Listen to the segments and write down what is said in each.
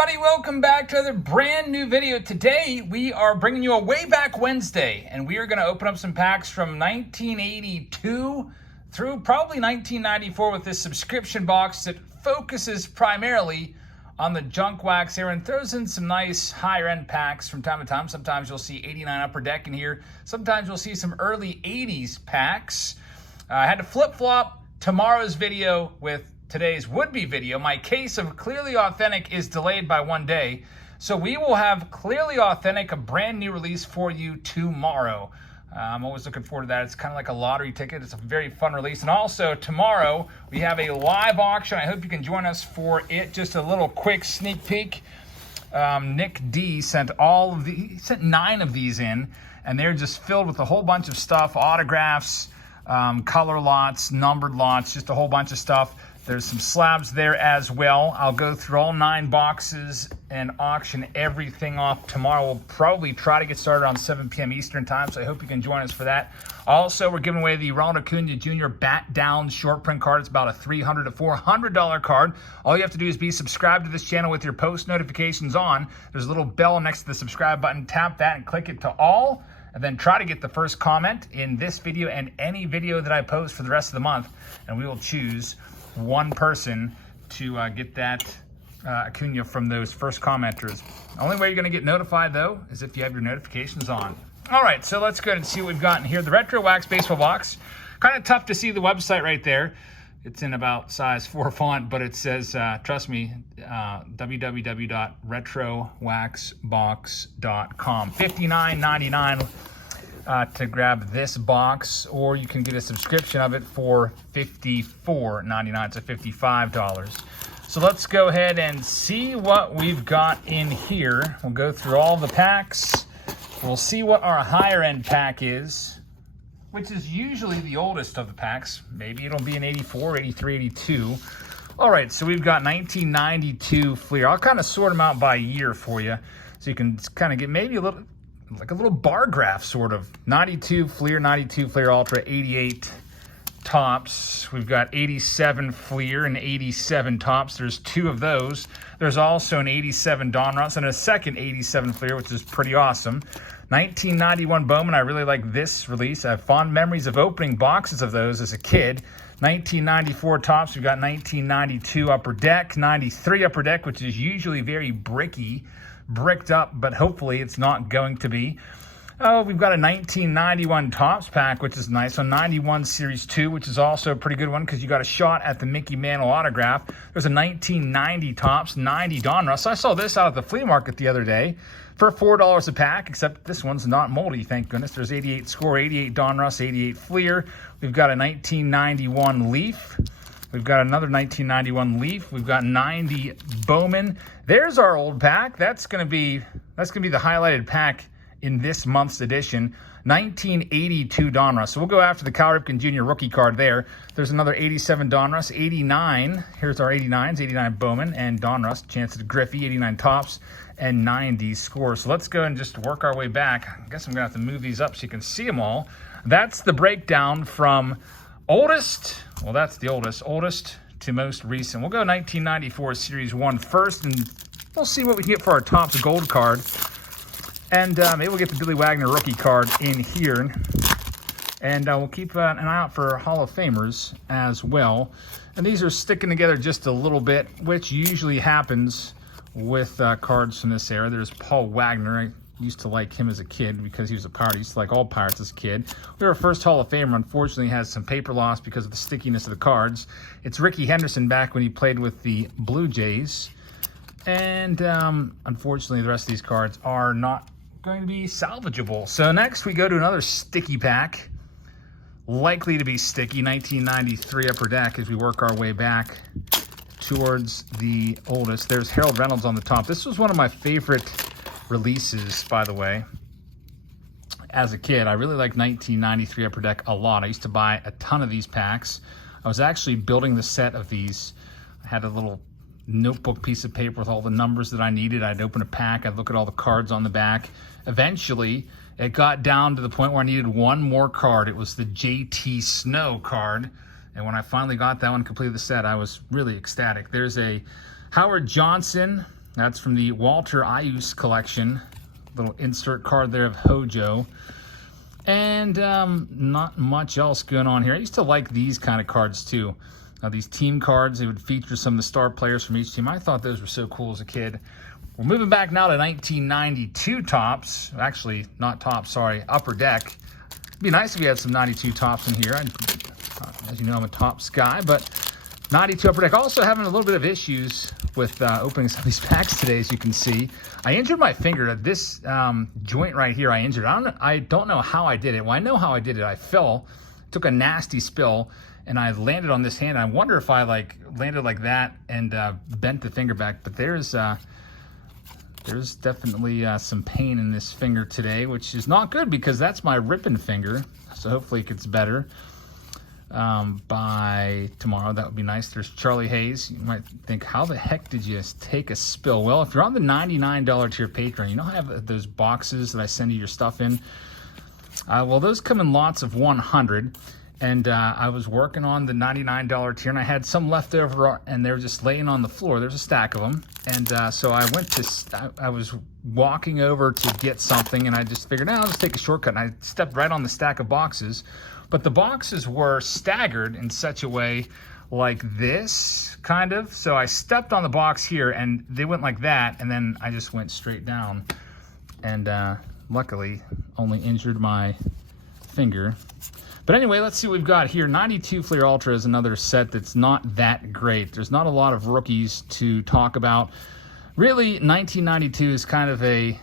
everybody, welcome back to another brand new video. Today we are bringing you a Way Back Wednesday, and we are going to open up some packs from 1982 through probably 1994 with this subscription box that focuses primarily on the junk wax here and throws in some nice higher end packs from time to time. Sometimes you'll see 89 Upper Deck in here. Sometimes you'll see some early 80s packs. I had to flip-flop tomorrow's video with today's would-be video. My case of Clearly Authentic is delayed by 1 day, so we will have Clearly Authentic, a brand new release for you tomorrow. I'm always looking forward to that. It's kind of like a lottery ticket. It's a very fun release. And also tomorrow we have a live auction. I hope you can join us for it. Just a little quick sneak peek. Nick D sent he sent 9 of these in, and they're just filled with a whole bunch of stuff, autographs, color lots, numbered lots, just a whole bunch of stuff. There's some slabs there as well. I'll go through all 9 boxes and auction everything off tomorrow. We'll probably try to get started on 7 p.m. Eastern time, so I hope you can join us for that. Also, we're giving away the Ronald Acuna Jr. Bat Down short print card. It's about a $300 to $400 card. All you have to do is be subscribed to this channel with your post notifications on. There's a little bell next to the subscribe button. Tap that and click it to all, and then try to get the first comment in this video and any video that I post for the rest of the month, and we will choose one person to get that Acuna from those first commenters. The only way you're going to get notified, though, is if you have your notifications on. All right, so let's go ahead and see what we've got in here. The Retrowax baseball box. Kind of tough to see the website right there. It's in about size 4 font, but it says, trust me, www.retrowaxbox.com. $59.99 to grab this box, or you can get a subscription of it for $54.99, so $55. So let's go ahead and see what we've got in here. We'll go through all the packs. We'll see what our higher end pack is, which is usually the oldest of the packs. Maybe it'll be an 84, 83, 82. All right, so we've got 1992 Fleer. I'll kind of sort them out by year for you, so you can kind of get maybe a little, like a little bar graph sort of. 92 Fleer, 92 Fleer Ultra, 88 Tops. We've got 87 Fleer and 87 Tops. There's 2 of those. There's also an 87 Donruss and a second 87 Fleer, which is pretty awesome. 1991 Bowman. I really like this release. I have fond memories of opening boxes of those as a kid. 1994 Tops. We've got 1992 Upper Deck, 93 Upper Deck, which is usually very bricked up, but hopefully it's not going to be. Oh, we've got a 1991 Tops pack, which is nice. So 91 Series 2, which is also a pretty good one because you got a shot at the Mickey Mantle autograph. There's a 1990 Tops, 90 Donruss. I saw this out at the flea market the other day for $4 a pack, except this one's not moldy, thank goodness. There's 88 Score, 88 Donruss, 88 Fleer. We've got a 1991 Leaf. We've got another 1991 Leaf. We've got 90 Bowman. There's our old pack. That's gonna be the highlighted pack in this month's edition. 1982 Donruss. So we'll go after the Cal Ripken Jr. rookie card there. There's another 87 Donruss, 89. Here's our 89s, 89 Bowman and Donruss. Chance at Griffey, 89 Tops, and 90 Score. So let's go and just work our way back. I guess I'm gonna have to move these up so you can see them all. That's the breakdown from oldest, well, that's the oldest to most recent. We'll go 1994 Series 1 first, and we'll see what we can get for our Topps Gold card. And maybe we'll get the Billy Wagner rookie card in here. And we'll keep an eye out for Hall of Famers as well. And these are sticking together just a little bit, which usually happens with cards from this era. There's Paul Wagner. I used to like him as a kid because he was a Pirate. I used to like all Pirates as a kid. Our first Hall of Famer, unfortunately, has some paper loss because of the stickiness of the cards. It's Rickey Henderson back when he played with the Blue Jays. And unfortunately, the rest of these cards are not going to be salvageable. So next we go to another sticky pack. Likely to be sticky, 1993 Upper Deck as we work our way back towards the oldest. There's Harold Reynolds on the top. This was one of my favorite releases, by the way. As a kid, I really liked 1993 Upper Deck a lot. I used to buy a ton of these packs. I was actually building the set of these. I had a little notebook piece of paper with all the numbers that I needed. I'd open a pack, I'd look at all the cards on the back. Eventually, it got down to the point where I needed one more card. It was the JT Snow card. And when I finally got that one, completed the set, I was really ecstatic. There's a Howard Johnson That's from the Walter Ayus collection. Little insert card there of Hojo. And not much else going on here. I used to like these kind of cards too. These team cards, they would feature some of the star players from each team. I thought those were so cool as a kid. We're moving back now to 1992 Topps. Actually, not Topps, sorry, Upper Deck. It'd be nice if we had some 92 Topps in here. As you know, I'm a Topps guy, but 92 Upper Deck. Also having a little bit of issues with opening some of these packs today, as you can see. I injured my finger. This joint right here, I injured. I don't know how I did it. Well, I know how I did it. I fell, took a nasty spill, and I landed on this hand. I wonder if I landed like that and bent the finger back. But there's definitely some pain in this finger today, which is not good because that's my ripping finger. So hopefully it gets better by tomorrow. That would be nice. There's Charlie Hayes. You might think, how the heck did you take a spill? Well, if you're on the $99 tier Patreon, you know I have those boxes that I send you your stuff in. Well, those come in lots of 100. And I was working on the $99 tier, and I had some left over, and they were just laying on the floor. There's a stack of them. And so I was walking over to get something, and I just figured, I'll just take a shortcut. And I stepped right on the stack of boxes. But the boxes were staggered in such a way like this, kind of. So I stepped on the box here, and they went like that, and then I just went straight down. And luckily, only injured my finger. But anyway, let's see what we've got here. 92 Fleer Ultra is another set that's not that great. There's not a lot of rookies to talk about. Really, 1992 is kind of a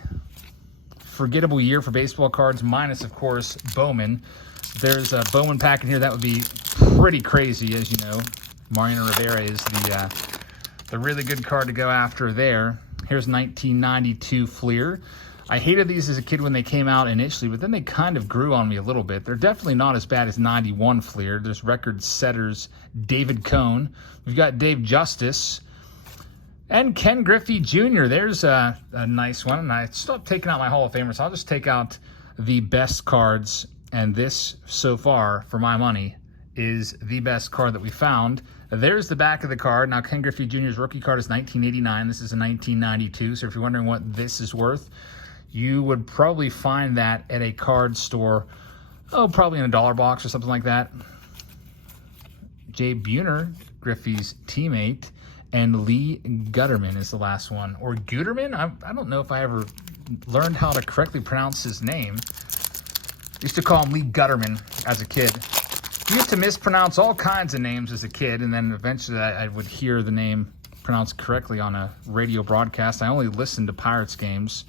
forgettable year for baseball cards, minus, of course, Bowman. There's a Bowman pack in here that would be pretty crazy, as you know. Mariano Rivera is the really good card to go after there. Here's 1992 Fleer. I hated these as a kid when they came out initially, but then they kind of grew on me a little bit. They're definitely not as bad as 91 Fleer. There's record setters David Cohn. We've got Dave Justice. And Ken Griffey Jr. There's a nice one. And I stopped taking out my Hall of Famers, so I'll just take out the best cards. And this, so far, for my money, is the best card that we found. There's the back of the card. Now, Ken Griffey Jr.'s rookie card is 1989. This is a 1992. So if you're wondering what this is worth, you would probably find that at a card store, probably in a dollar box or something like that. Jay Buhner, Griffey's teammate, and Lee Gutterman is the last one. Or Guterman? I don't know if I ever learned how to correctly pronounce his name. I used to call him Lee Gutterman as a kid. I used to mispronounce all kinds of names as a kid, and then eventually I would hear the name pronounced correctly on a radio broadcast. I only listened to Pirates games.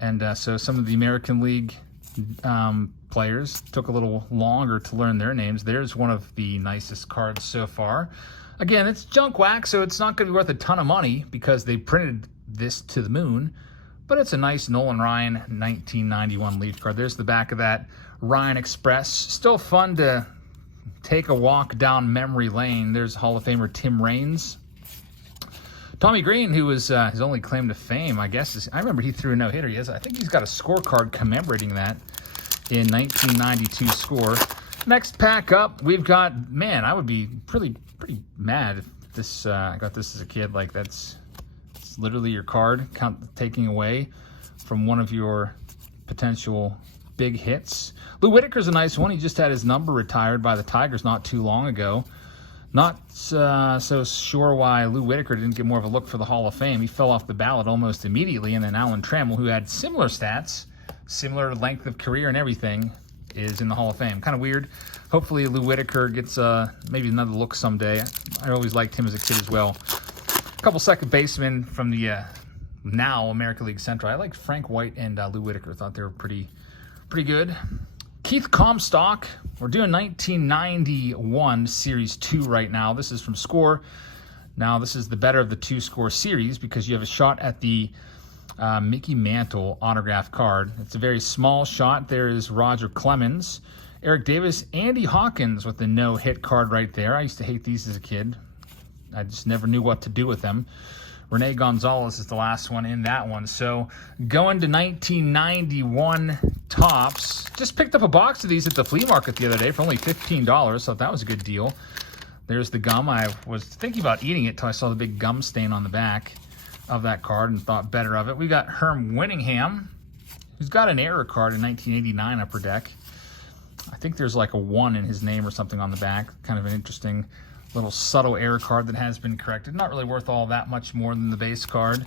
And so some of the American League players took a little longer to learn their names. There's one of the nicest cards so far. Again, it's junk wax, so it's not going to be worth a ton of money because they printed this to the moon. But it's a nice Nolan Ryan 1991 Leaf card. There's the back of that Ryan Express. Still fun to take a walk down memory lane. There's Hall of Famer Tim Raines. Tommy Green, who was his only claim to fame, I guess, I remember he threw a no-hitter. I think he's got a scorecard commemorating that in 1992 score. Next pack up, we've got, man, I would be pretty mad if this, I got this as a kid. Like, it's literally your card, taking away from one of your potential big hits. Lou Whitaker's a nice one. He just had his number retired by the Tigers not too long ago. Not so sure why Lou Whitaker didn't get more of a look for the Hall of Fame. He fell off the ballot almost immediately, and then Alan Trammell, who had similar stats, similar length of career and everything, is in the Hall of Fame. Kind of weird. Hopefully Lou Whitaker gets maybe another look someday. I always liked him as a kid as well. A couple second basemen from the now American League Central. I liked Frank White and Lou Whitaker. Thought they were pretty good. Keith Comstock. We're doing 1991 Series 2 right now. This is from Score. Now, this is the better of the two Score series because you have a shot at the Mickey Mantle autograph card. It's a very small shot. There is Roger Clemens, Eric Davis, Andy Hawkins with the no-hit card right there. I used to hate these as a kid. I just never knew what to do with them. Rene Gonzalez is the last one in that one. So going to 1991 Topps. Just picked up a box of these at the flea market the other day for only $15. So that was a good deal. There's the gum. I was thinking about eating it until I saw the big gum stain on the back. of that card and thought better of it. We got Herm Winningham, who's got an error card in 1989 upper deck. I think there's like a 1 in his name or something on the back. Kind of an interesting little subtle error card that has been corrected. Not really worth all that much more than the base card.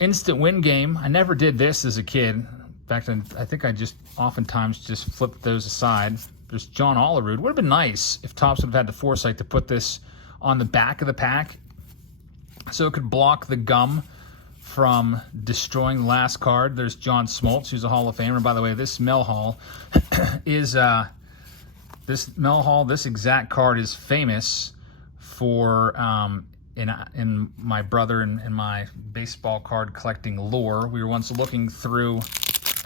Instant Win Game. I never did this as a kid. In fact, I think I just oftentimes just flipped those aside. There's John Olerud. Would have been nice if Topps would have had the foresight to put this on the back of the pack so it could block the gum from destroying the last card. There's John Smoltz, who's a Hall of Famer. By the way, this Mel Hall is this exact card is famous for in my brother and my baseball card collecting lore. We were once looking through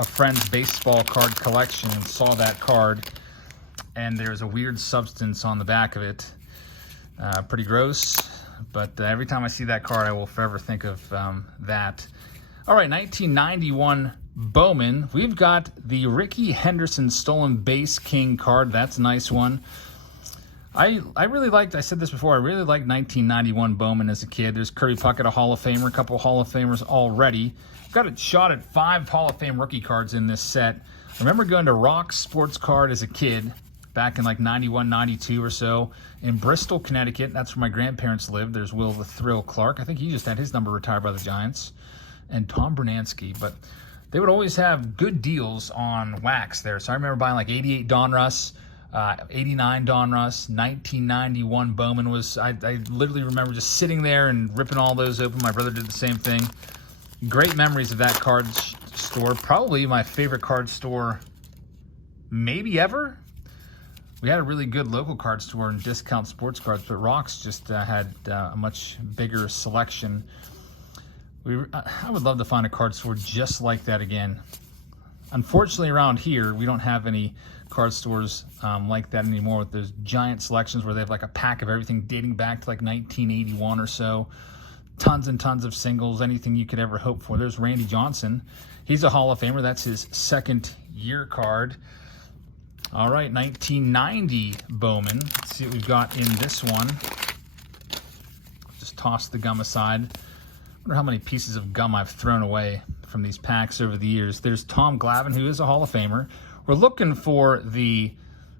a friend's baseball card collection and saw that card, and there's a weird substance on the back of it. Pretty gross, but every time I see that card, I will forever think of that. All right, 1991 Bowman. We've got the Rickey Henderson Stolen Base King card. That's a nice one. I really liked, I said this before, I really liked 1991 Bowman as a kid. There's Kirby Puckett, a Hall of Famer, a couple of Hall of Famers already. Got a shot at 5 Hall of Fame rookie cards in this set. I remember going to Rock Sports Card as a kid back in like 91, 92 or so in Bristol, Connecticut. That's where my grandparents lived. There's Will the Thrill Clark. I think he just had his number retired by the Giants. And Tom Bernansky. But they would always have good deals on wax there. So I remember buying like 88 Donruss, 89 Donruss, 1991 Bowman was, I literally remember just sitting there and ripping all those open. My brother did the same thing. Great memories of that card store. Probably my favorite card store maybe ever. We had a really good local card store and discount sports cards, but Rocks just had a much bigger selection. I would love to find a card store just like that again. Unfortunately, around here, we don't have any card stores like that anymore with those giant selections where they have like a pack of everything dating back to like 1981 or so. Tons and tons of singles, anything you could ever hope for. There's Randy Johnson. He's a Hall of Famer. That's his second year card. All right, 1990 Bowman. Let's see what we've got in this one. Just toss the gum aside. I wonder how many pieces of gum I've thrown away from these packs over the years. There's Tom Glavine, who is a Hall of Famer. We're looking for the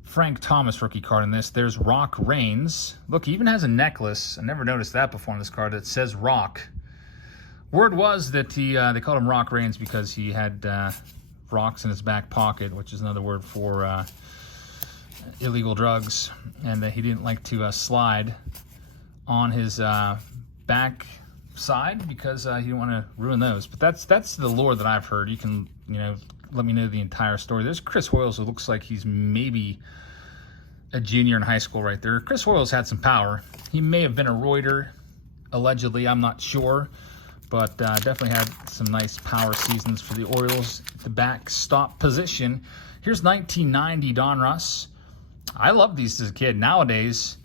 Frank Thomas rookie card in this. There's Rock Reigns. Look, he even has a necklace. I never noticed that before on this card that says Rock. Word was that they called him Rock Reigns because he had rocks in his back pocket, which is another word for illegal drugs, and that he didn't like to slide on his back side because he didn't want to ruin those. But that's the lore that I've heard. You can let me know the entire story. There's Chris Hoyles, who looks like he's maybe a junior in high school right there. Chris Hoyles had some power. He may have been a Reuter, allegedly. I'm not sure, but definitely had some nice power seasons for the Orioles at the backstop position. Here's 1990 Donruss. I loved these as a kid. Nowadays,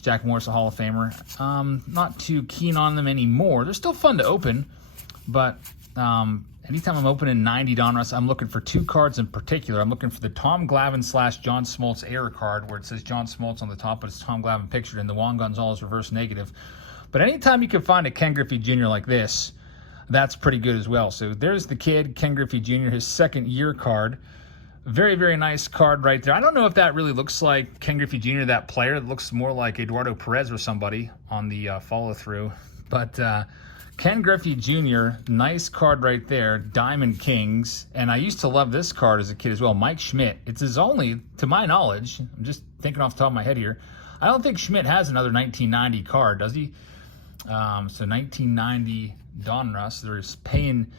Jack Morris, a Hall of Famer. Not too keen on them anymore. They're still fun to open, but anytime I'm opening 90 Donruss, I'm looking for 2 cards in particular. I'm looking for the Tom Glavine / John Smoltz error card where it says John Smoltz on the top, but it's Tom Glavine pictured in the Juan Gonzalez reverse negative. But anytime you can find a Ken Griffey Jr. like this, that's pretty good as well. So there's the kid, Ken Griffey Jr., his second year card. Very, very nice card right there. I don't know if that really looks like Ken Griffey Jr., that player. It looks more like Eduardo Perez or somebody on the follow-through. But Ken Griffey Jr., nice card right there, Diamond Kings. And I used to love this card as a kid as well, Mike Schmidt. It's his only, to my knowledge, I'm just thinking off the top of my head here, I don't think Schmidt has another 1990 card, does he? So 1990 Donruss. They're paying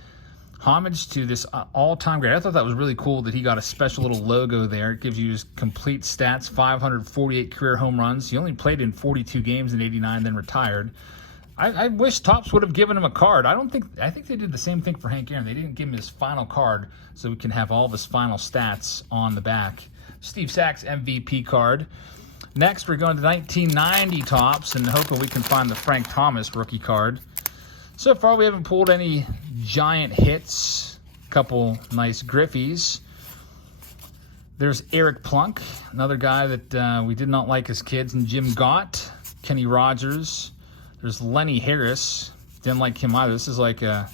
homage to this all-time great. I thought that was really cool that he got a special little logo there. It gives you his complete stats, 548 career home runs. He only played in 42 games in 89, then retired. I wish Topps would have given him a card. I think they did the same thing for Hank Aaron. They didn't give him his final card so we can have all of his final stats on the back. Steve Sax MVP card. Next, we're going to 1990 Topps and hoping we can find the Frank Thomas rookie card. So far, we haven't pulled any giant hits. A couple nice Griffies. There's Eric Plunk, another guy that we did not like as kids, and Jim Gott, Kenny Rogers. There's Lenny Harris. Didn't like him either. This is like a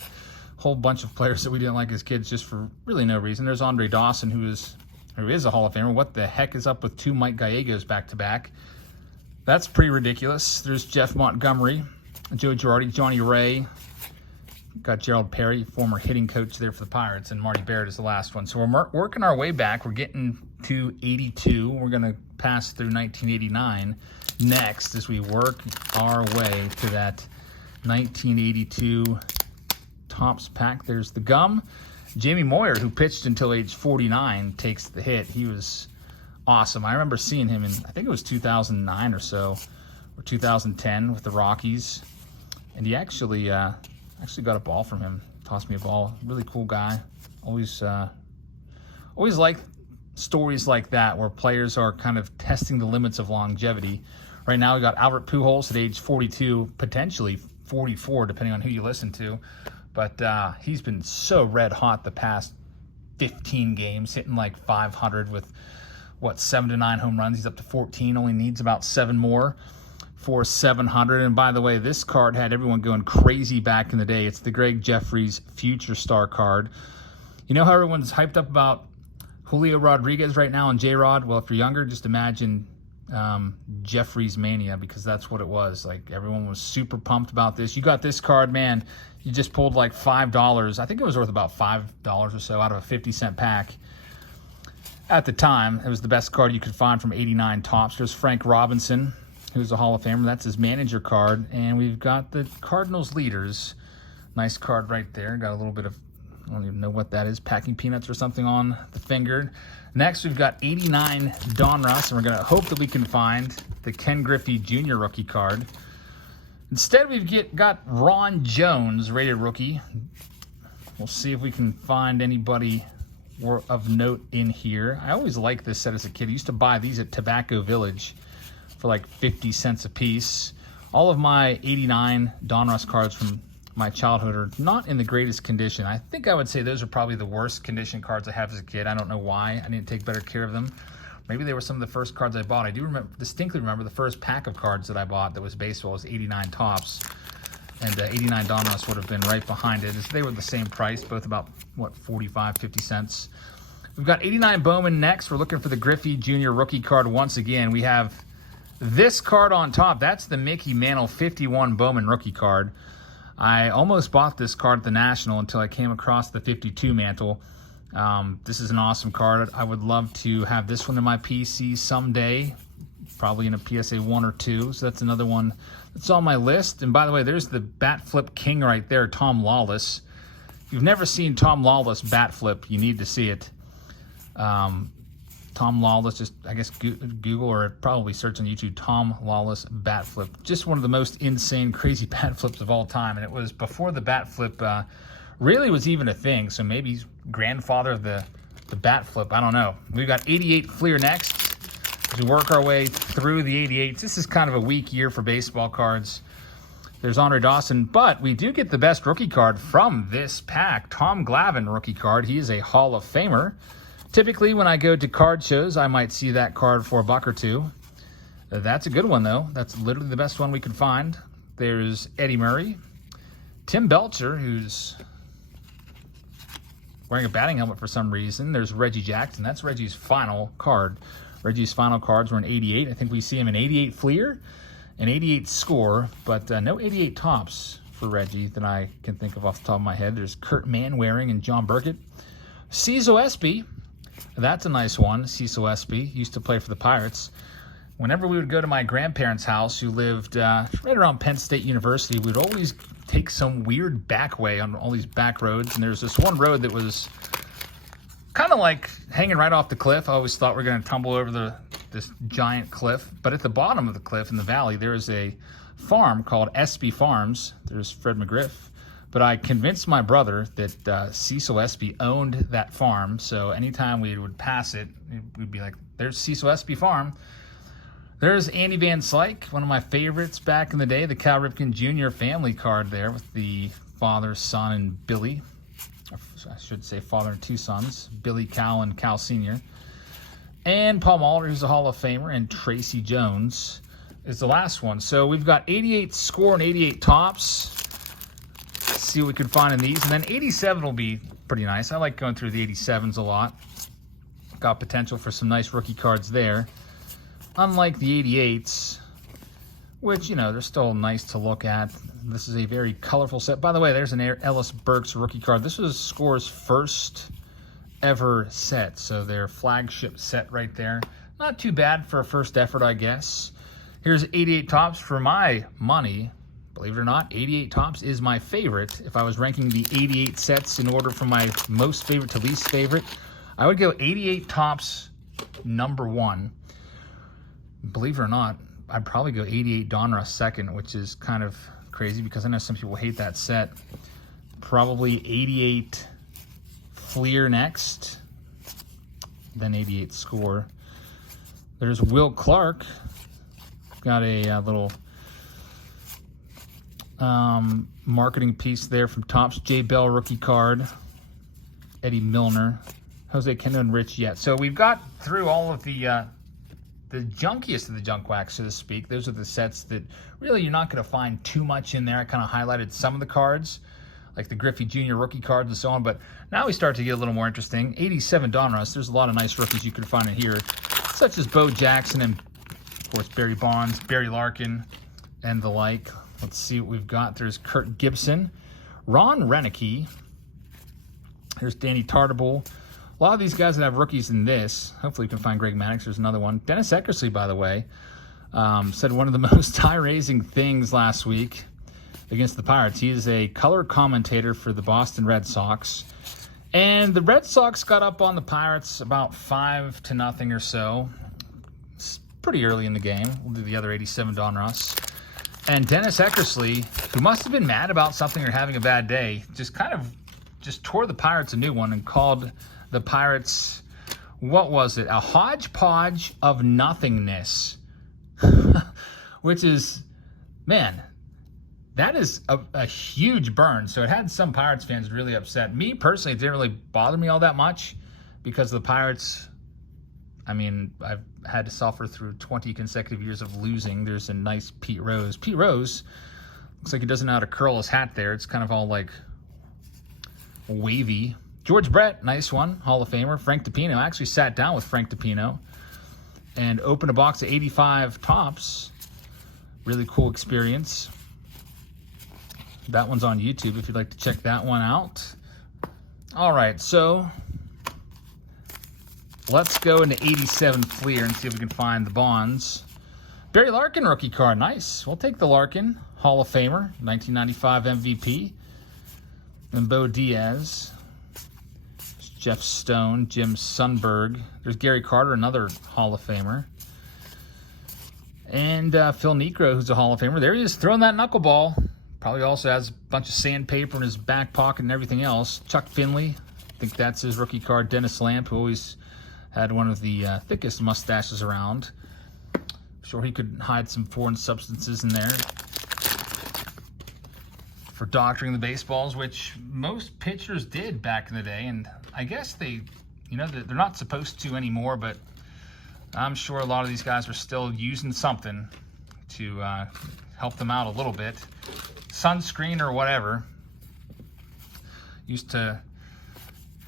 whole bunch of players that we didn't like as kids just for really no reason. There's Andre Dawson, who is a Hall of Famer. What the heck is up with 2 Mike Gallegos back-to-back? That's pretty ridiculous. There's Jeff Montgomery, Joe Girardi, Johnny Ray. Got Gerald Perry, former hitting coach there for the Pirates, and Marty Barrett is the last one. So we're working our way back. We're getting to 82. We're going to pass through 1989 next as we work our way to that 1982 Topps pack. There's the gum. Jamie Moyer, who pitched until age 49, takes the hit. He was awesome. I remember seeing him in, I think it was 2009 or so, or 2010 with the Rockies. And he actually got a ball from him. Tossed me a ball. Really cool guy. Always like stories like that where players are kind of testing the limits of longevity. Right now we got Albert Pujols at age 42, potentially 44, depending on who you listen to. But he's been so red hot the past 15 games, hitting like 500 with, 7 to 9 home runs. He's up to 14, only needs about 7 more for 700. And by the way, this card had everyone going crazy back in the day. It's the Greg Jeffries Future Star card. You know how everyone's hyped up about Julio Rodriguez right now and J-Rod? Well, if you're younger, just imagine Jeffries mania, because that's what it was. Like, everyone was super pumped about this. You got this card, man, you just pulled like $5. I think it was worth about $5 or so out of a 50-cent pack. At the time, it was the best card you could find from 89 Topps. There's Frank Robinson, who's a Hall of Famer. That's his manager card. And we've got the Cardinals leaders. Nice card right there. Got a little bit of, I don't even know what that is, packing peanuts or something on the finger. Next, we've got 89 Donruss, and we're going to hope that we can find the Ken Griffey Jr. rookie card. Instead, we've got Ron Jones, rated rookie. We'll see if we can find anybody of note in here. I always liked this set as a kid. I used to buy these at Tobacco Village for like 50 cents a piece. All of my 89 Donruss cards from my childhood are not in the greatest condition. I think I would say those are probably the worst condition cards I have as a kid. I don't know why. I didn't take better care of them. Maybe they were some of the first cards I bought. I do distinctly remember the first pack of cards that I bought that was baseball was 89 Topps. And 89 Donruss would have been right behind it. They were the same price, both about, 45, 50 cents. We've got 89 Bowman next. We're looking for the Griffey Jr. rookie card once again. We have this card on top. That's the Mickey Mantle 51 Bowman rookie card. I almost bought this card at the National until I came across the 52 Mantle. This is an awesome card. I would love to have this one in my PC someday, probably in a PSA 1 or 2. So that's another one that's on my list. And by the way, there's the bat flip king right there, Tom Lawless. If you've never seen Tom Lawless bat flip, you need to see it. Tom Lawless, just I guess Google or probably search on YouTube, Tom Lawless bat flip. Just one of the most insane, crazy bat flips of all time. And it was before the bat flip really was even a thing. So maybe he's grandfather of the bat flip. I don't know. We've got 88 Fleer next. As we work our way through the 88s, this is kind of a weak year for baseball cards. There's Andre Dawson, but we do get the best rookie card from this pack. Tom Glavine rookie card. He is a Hall of Famer. Typically, when I go to card shows, I might see that card for $1 or $2. That's a good one, though. That's literally the best one we can find. There's Eddie Murray. Tim Belcher, who's wearing a batting helmet for some reason. There's Reggie Jackson. That's Reggie's final card. Reggie's final cards were in 88. I think we see him in 88 Fleer, an 88 Score, but no 88 Topps for Reggie that I can think of off the top of my head. There's Kurt Manwaring and John Burkett. Cecil Espy. That's a nice one. Cecil Espy used to play for the Pirates. Whenever we would go to my grandparents' house, who lived right around Penn State University, we would always take some weird back way on all these back roads. And there's this one road that was kind of like hanging right off the cliff. I always thought we were going to tumble over this giant cliff. But at the bottom of the cliff in the valley, there is a farm called Espy Farms. There's Fred McGriff. But I convinced my brother that Cecil Espy owned that farm. So anytime we would pass it, we'd be like, there's Cecil Espy Farm. There's Andy Van Slyke, one of my favorites back in the day, the Cal Ripken Jr. family card there with the father, son, and Billy. I should say father and 2 sons, Billy, Cal, and Cal Sr. And Paul Molitor, who's a Hall of Famer, and Tracy Jones is the last one. So we've got 88 Score and 88 Topps. see what we can find in these. And then 87 will be pretty nice. I like going through the 87s a lot. Got potential for some nice rookie cards there. Unlike the 88s, which, you know, they're still nice to look at. This is a very colorful set. By the way, there's an Ellis Burks rookie card. This was Score's first ever set, so their flagship set right there. Not too bad for a first effort, I guess. Here's 88 Topps for my money. Believe it or not, 88 Topps is my favorite. If I was ranking the 88 sets in order from my most favorite to least favorite, I would go 88 Topps number 1. Believe it or not, I'd probably go 88 Donruss second, which is kind of crazy because I know some people hate that set. Probably 88 Fleer next, then 88 Score. There's Will Clark. Got a little marketing piece there from Topps. Jay Bell rookie card. Eddie Milner. Jose Kendo and Rich Yet. So we've got through all of the junkiest of the junk wax, so to speak. Those are the sets that really you're not going to find too much in there. I kind of highlighted some of the cards, like the Griffey Jr. rookie cards and so on, but now we start to get a little more interesting. 87 Donruss. There's a lot of nice rookies you can find in here, such as Bo Jackson and, of course, Barry Bonds, Barry Larkin, and the like. Let's see what we've got. There's Kurt Gibson, Ron Renicky. There's Danny Tartabull. A lot of these guys that have rookies in this. Hopefully you can find Greg Maddux. There's another one. Dennis Eckersley, by the way, said one of the most high-raising things last week against the Pirates. He is a color commentator for the Boston Red Sox. And the Red Sox got up on the Pirates about 5-0 or so. It's pretty early in the game. We'll do the other 87 Donruss. And Dennis Eckersley, who must have been mad about something or having a bad day, just tore the Pirates a new one and called the Pirates, what was it? A hodgepodge of nothingness. Which is, man, that is a huge burn. So it had some Pirates fans really upset. Me, personally, it didn't really bother me all that much because the Pirates, I mean, I've had to suffer through 20 consecutive years of losing. There's a nice Pete Rose. Pete Rose looks like he doesn't know how to curl his hat there. It's kind of all like wavy. George Brett, nice one, Hall of Famer. Frank DiPino, I actually sat down with Frank DiPino and opened a box of 85 Topps. Really cool experience. That one's on YouTube if you'd like to check that one out. All right, so let's go into 87 Fleer and see if we can find the Bonds. Barry Larkin rookie card, nice. We'll take the Larkin, Hall of Famer, 1995 MVP. And Bo Diaz. Jeff Stone, Jim Sundberg. There's Gary Carter, another Hall of Famer. And Phil Niekro, who's a Hall of Famer. There he is, throwing that knuckleball. Probably also has a bunch of sandpaper in his back pocket and everything else. Chuck Finley, I think that's his rookie card. Dennis Lamp, who always had one of the thickest mustaches around. I'm sure he could hide some foreign substances in there for doctoring the baseballs, which most pitchers did back in the day. And I guess they, you know, they're not supposed to anymore, but I'm sure a lot of these guys are still using something to help them out a little bit. Sunscreen or whatever. Used to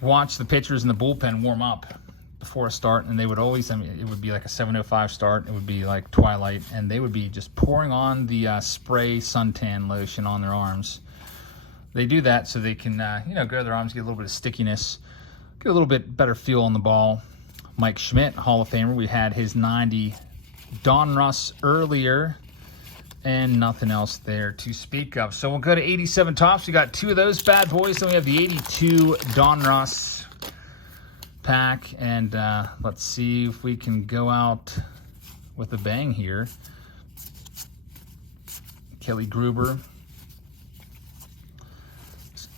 watch the pitchers in the bullpen warm up before a start, and they would always, I mean, it would be like a 7:05 start. It would be like twilight, and they would be just pouring on the spray suntan lotion on their arms. They do that so they can, you know, go to their arms, get a little bit of stickiness, get a little bit better feel on the ball. Mike Schmidt, Hall of Famer. We had his 90 Donruss earlier, and nothing else there to speak of. So we'll go to 87 Topps. We got two of those bad boys. Then we have the 82 Donruss pack, and let's see if we can go out with a bang here. Kelly Gruber,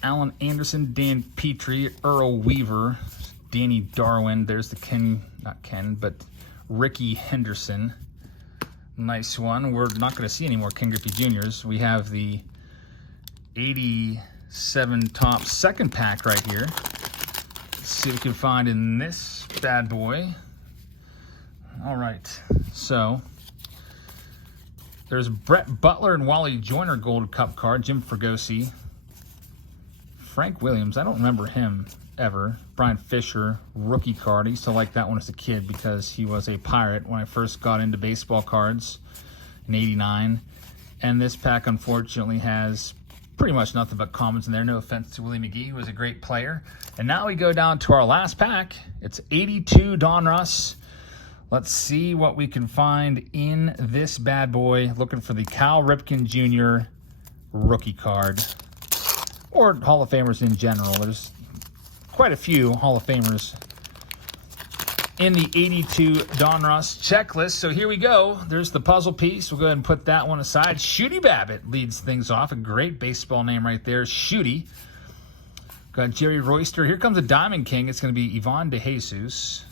Alan Anderson, Dan Petrie, Earl Weaver, Danny Darwin. There's the not Ken, but Ricky Henderson. Nice one. We're not going to see any more Ken Griffey Jr.'s. We have the 87 Topps second pack right here. Let's see what we can find in this bad boy. All right. So there's Brett Butler and Wally Joyner Gold Cup card. Jim Fregosi. Frank Williams, I don't remember him ever. Brian Fisher, rookie card. I used to like that one as a kid because he was a Pirate when I first got into baseball cards in '89. And this pack, unfortunately, has pretty much nothing but commons in there. No offense to Willie McGee, who was a great player. And now we go down to our last pack. It's 82 Donruss. Let's see what we can find in this bad boy. Looking for the Cal Ripken Jr. rookie card. Or Hall of Famers in general. There's quite a few Hall of Famers in the 82 Donruss checklist. So here we go. There's the puzzle piece. We'll go ahead and put that one aside. Shooty Babbitt leads things off. A great baseball name right there. Shooty. Got Jerry Royster. Here comes a Diamond King. It's going to be Ivan DeJesus.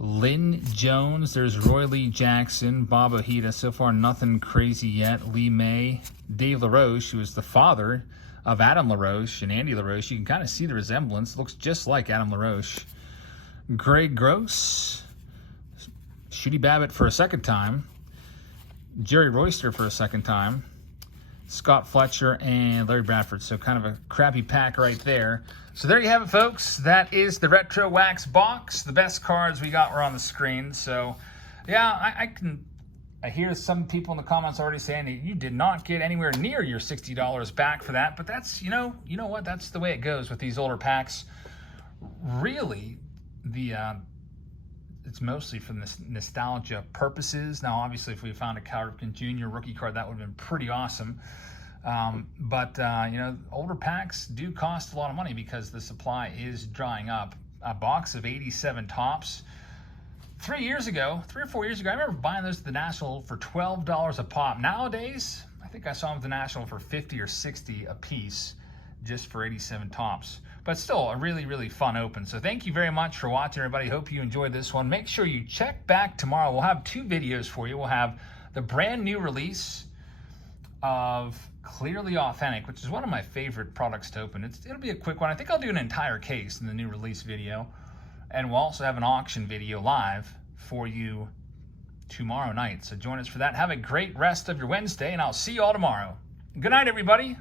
Lynn Jones. There's Roy Lee Jackson. Bob Ojeda. So far, nothing crazy yet. Lee May. Dave LaRoche, who is the father of Adam LaRoche and Andy LaRoche. You can kind of see the resemblance. Looks just like Adam LaRoche. Greg Gross, Shooty Babbitt for a second time, Jerry Royster for a second time, Scott Fletcher, and Larry Bradford. So kind of a crappy pack right there. So there you have it, folks. That is the Retro Wax box. The best cards we got were on the screen. So, yeah, I hear some people in the comments already saying that you did not get anywhere near your $60 back for that. But that's, you know what? That's the way it goes with these older packs. Really, it's mostly for nostalgia purposes. Now, obviously, if we found a Cal Ripken Jr. rookie card, that would have been pretty awesome. But older packs do cost a lot of money because the supply is drying up. A box of 87 tops. 3 or 4 years ago, I remember buying those at the National for $12 a pop. Nowadays, I think I saw them at the National for $50 or $60 a piece just for 87 tops. But still, a really, really fun open. So thank you very much for watching, everybody. Hope you enjoyed this one. Make sure you check back tomorrow. We'll have 2 videos for you. We'll have the brand new release of Clearly Authentic, which is one of my favorite products to open. It'll be a quick one. I think I'll do an entire case in the new release video. And we'll also have an auction video live for you tomorrow night. So join us for that. Have a great rest of your Wednesday, and I'll see you all tomorrow. Good night, everybody.